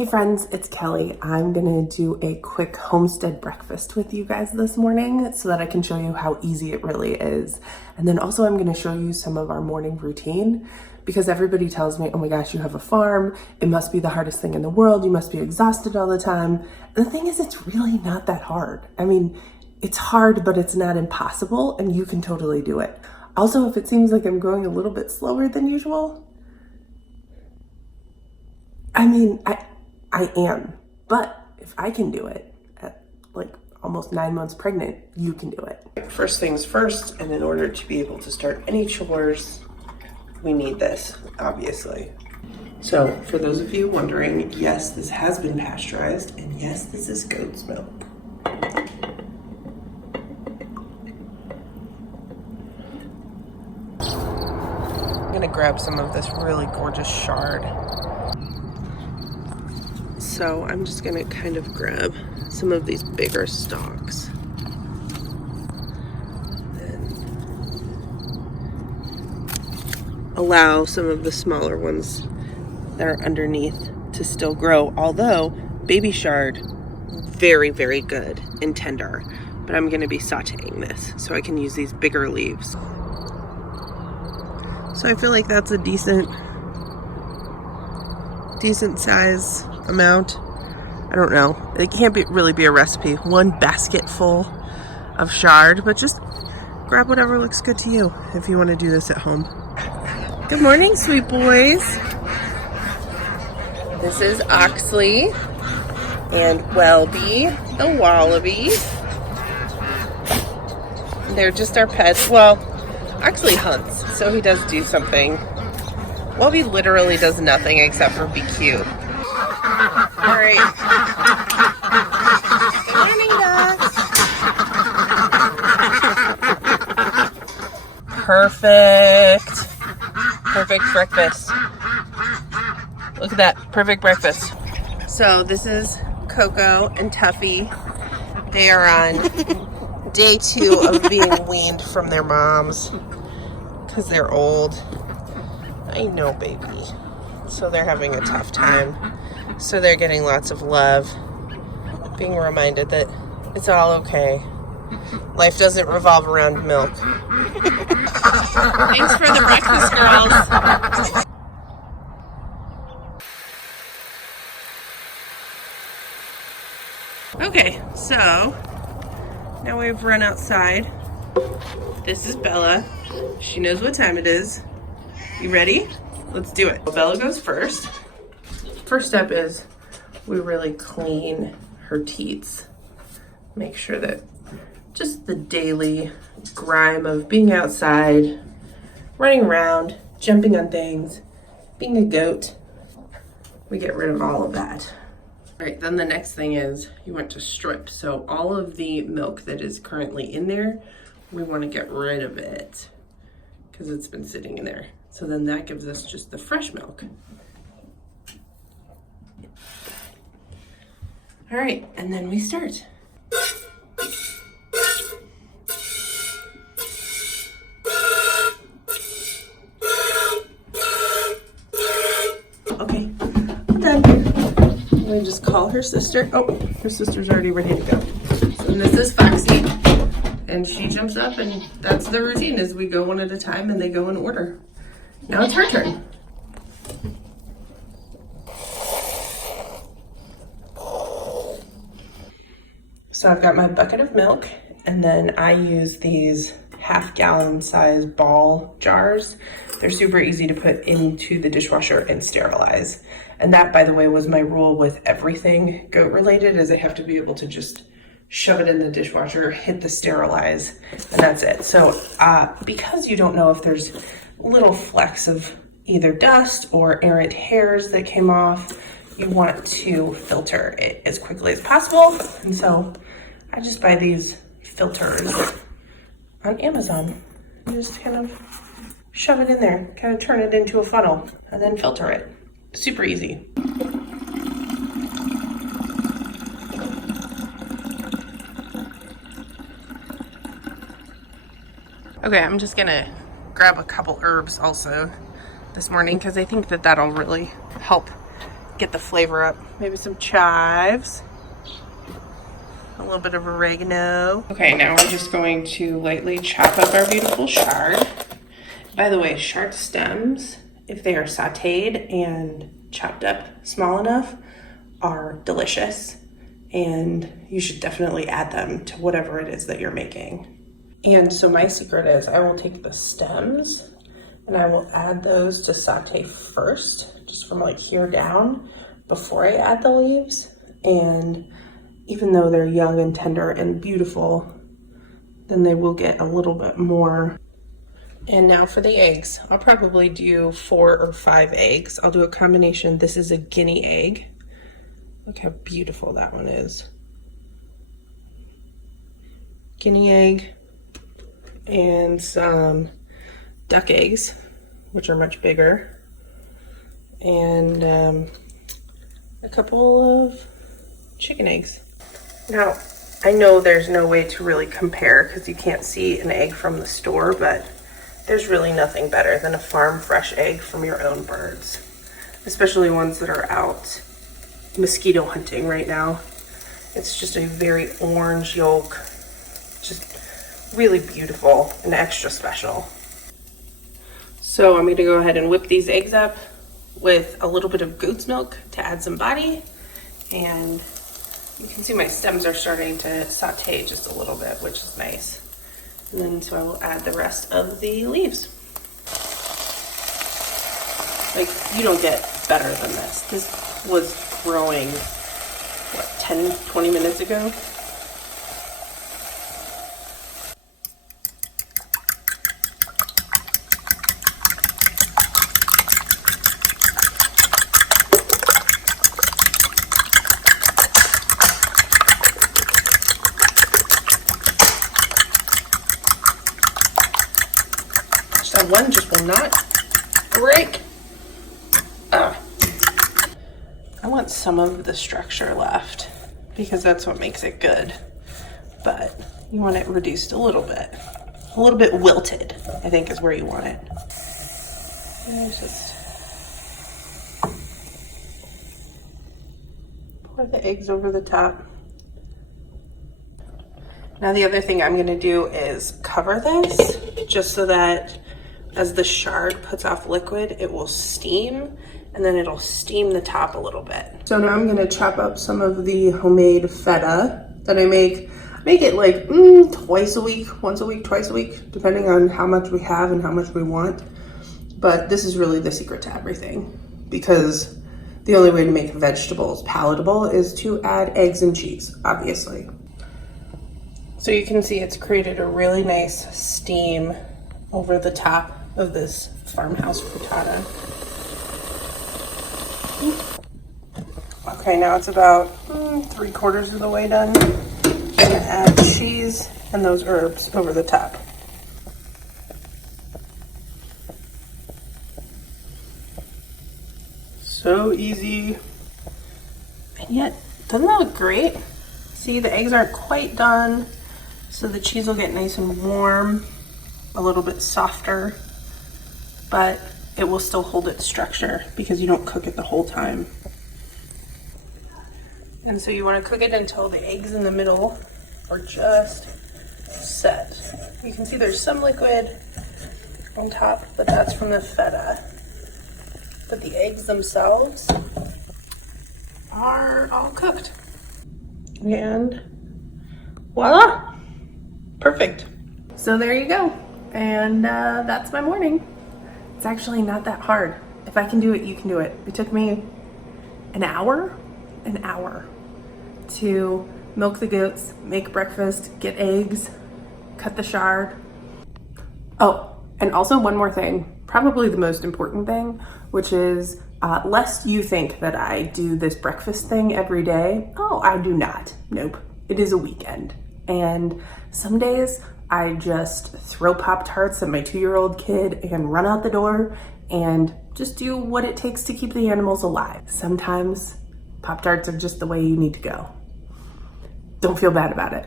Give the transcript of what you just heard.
Hey friends, it's Kelly. I'm gonna do a quick homestead breakfast with you guys this morning so that I can show you how easy it really is. And then also I'm gonna show you some of our morning routine because everybody tells me, oh my gosh, you have a farm. It must be the hardest thing in the world. You must be exhausted all the time. And the thing is, it's really not that hard. I mean, it's hard, but it's not impossible and you can totally do it. Also, if it seems like I'm going a little bit slower than usual, I mean, I am, but if I can do it at like almost 9 months pregnant, you can do it. First things first, and in order to be able to start any chores, we need this, obviously. So for those of you wondering, yes, this has been pasteurized, and yes, this is goat's milk. I'm gonna grab some of this really gorgeous chard. So I'm just gonna kind of grab some of these bigger stalks. And allow some of the smaller ones that are underneath to still grow. Although baby chard, very, very good and tender. But I'm gonna be sauteing this so I can use these bigger leaves. So I feel like that's a decent size amount. I don't know. It can't really be a recipe. One basket full of chard, but just grab whatever looks good to you if you want to do this at home. Good morning, sweet boys. This is Oxley and Welby, the wallaby. They're just our pets. Well, Oxley hunts, so he does do something. Welby literally does nothing except for be cute. All right. Good morning, dogs. Perfect breakfast. Look at that, perfect breakfast. So this is Coco and Tuffy. They are on day 2 of being weaned from their moms because they're old. I know, baby. So they're having a tough time. So they're getting lots of love. Being reminded that it's all okay. Life doesn't revolve around milk. Thanks for the breakfast, girls. Okay, so now we've run outside. This is Bella. She knows what time it is. You ready? Let's do it. Bella goes first. First step is we really clean her teats. Make sure that just the daily grime of being outside, running around, jumping on things, being a goat, we get rid of all of that. All right, then the next thing is you want to strip. So all of the milk that is currently in there, we want to get rid of it because it's been sitting in there. So then that gives us just the fresh milk. All right, and then we start. Okay, I'm done. We just call her sister. Oh, her sister's already ready to go. So this is Foxy, and she jumps up, and that's the routine: is we go one at a time, and they go in order. Now it's her turn. So I've got my bucket of milk, and then I use these half-gallon size ball jars. They're super easy to put into the dishwasher and sterilize. And that, by the way, was my rule with everything goat related, is I have to be able to just shove it in the dishwasher, hit the sterilize, and that's it. So because you don't know if there's little flecks of either dust or errant hairs that came off, you want to filter it as quickly as possible. And so I just buy these filters on Amazon and just kind of shove it in there, kind of turn it into a funnel and then filter it. Super easy. Okay, I'm just gonna grab a couple herbs also this morning because I think that that'll really help get the flavor up. Maybe some chives, a little bit of oregano. Okay, now we're just going to lightly chop up our beautiful chard. By the way, chard stems, if they are sauteed and chopped up small enough, are delicious. And you should definitely add them to whatever it is that you're making. And so my secret is I will take the stems and I will add those to saute first, just from like here down, before I add the leaves. And even though they're young and tender and beautiful, then they will get a little bit more. And now for the eggs. I'll probably do 4 or 5 eggs. I'll do a combination. This is a guinea egg. Look how beautiful that one is. Guinea egg and some duck eggs, which are much bigger, and a couple of chicken eggs. Now, I know there's no way to really compare because you can't see an egg from the store, but there's really nothing better than a farm fresh egg from your own birds, especially ones that are out mosquito hunting right now. It's just a very orange yolk, just really beautiful and extra special. So I'm going to go ahead and whip these eggs up with a little bit of goat's milk to add some body, and you can see my stems are starting to saute just a little bit, which is nice. And then so I will add the rest of the leaves. Like, you don't get better than this. This was growing, what, 10, 20 minutes ago? That one just will not break. I want some of the structure left because that's what makes it good, but you want it reduced a little bit wilted, I think is where you want it. And just pour the eggs over the top. Now the other thing I'm going to do is cover this just so that as the chard puts off liquid, it will steam, and then it'll steam the top a little bit. So now I'm gonna chop up some of the homemade feta that I make. I make it like twice a week, once a week, twice a week, depending on how much we have and how much we want. But this is really the secret to everything, because the only way to make vegetables palatable is to add eggs and cheese, obviously. So you can see it's created a really nice steam over the top of this farmhouse frittata. Okay, now it's about 3/4 of the way done. I'm gonna add cheese and those herbs over the top. So easy. And yet, doesn't that look great? See, the eggs aren't quite done, so the cheese will get nice and warm, a little bit softer, but it will still hold its structure because you don't cook it the whole time. And so you want to cook it until the eggs in the middle are just set. You can see there's some liquid on top, but that's from the feta. But the eggs themselves are all cooked. And voila, perfect. So there you go. And that's my morning. It's actually not that hard. If I can do it, you can do it. It took me an hour to milk the goats, make breakfast, get eggs, cut the chard. Oh, and also one more thing, probably the most important thing, which is lest you think that I do this breakfast thing every day. Oh, I do not. Nope. It is a weekend. And some days I just throw Pop-Tarts at my 2-year-old kid and run out the door and just do what it takes to keep the animals alive. Sometimes Pop-Tarts are just the way you need to go. Don't feel bad about it.